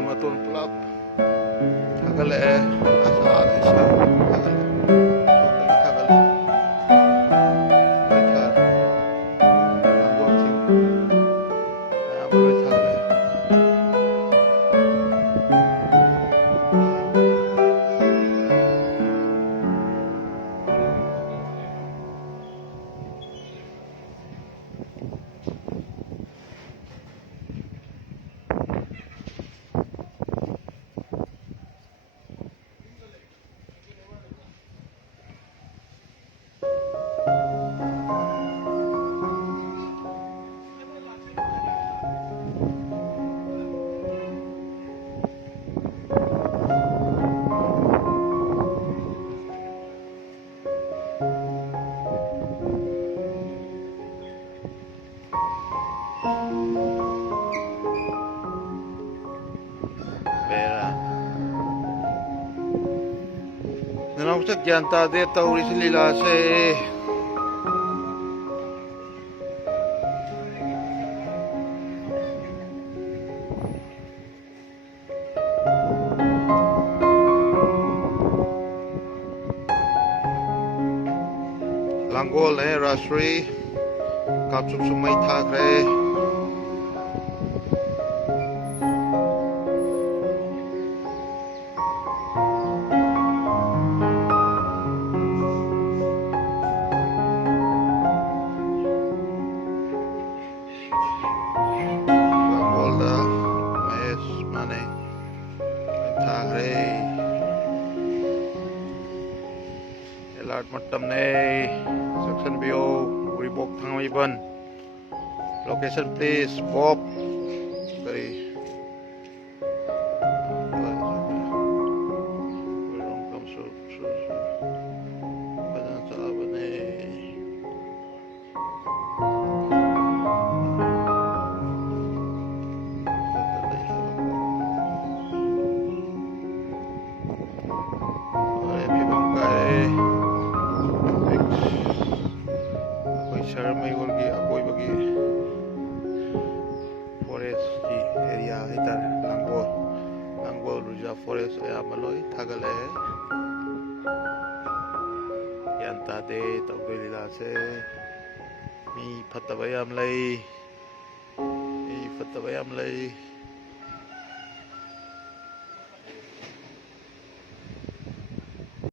matun matun pulap thagale asa isa thagale thagale mai thar langol thing mai thagale Nang chắc gian ta để tàu đi xin lila se Langol Rasri kap chup sumai thak re Langol da mes mane thak re alert matam ne section bio ribok thang iban location please Bob dari Sharmai golgi akoi bagi forest ki area itar Langol Reserve Forest aya maloi thagale yanta de tawdilila se mi phattabayam lei